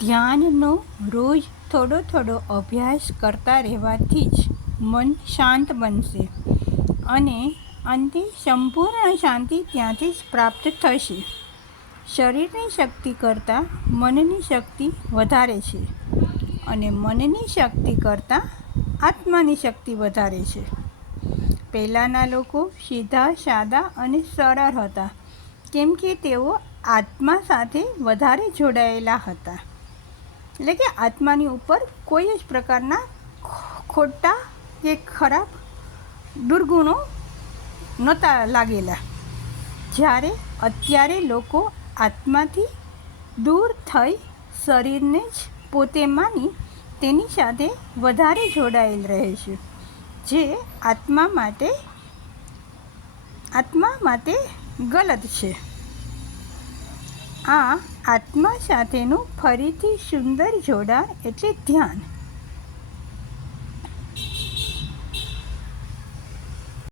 ધ્યાનનો રોજ થોડો થોડો અભ્યાસ કરતા રહેવાથી જ મન શાંત બનશે અને અંતે સંપૂર્ણ શાંતિ ત્યાંથી જ પ્રાપ્ત થશે. શરીરની શક્તિ કરતાં મનની શક્તિ વધારે છે અને મનની શક્તિ કરતાં આત્માની શક્તિ વધારે છે. પહેલાંના લોકો સીધા સાદા અને સરળ હતા, કેમ કે તેઓ આત્મા સાથે વધારે જોડાયેલા હતા. એટલે કે આત્માની ઉપર કોઈ જ પ્રકારના ખોટા કે ખરાબ દુર્ગુણો નહોતા લાગેલા. જ્યારે અત્યારે લોકો આત્માથી દૂર થઈ શરીરને જ પોતે માની તેની સાથે વધારે જોડાયેલ રહે છે, જે આત્મા માટે ગલત છે. આ આત્મા સાથેનું ફરીથી સુંદર જોડાણ એટલે ધ્યાન.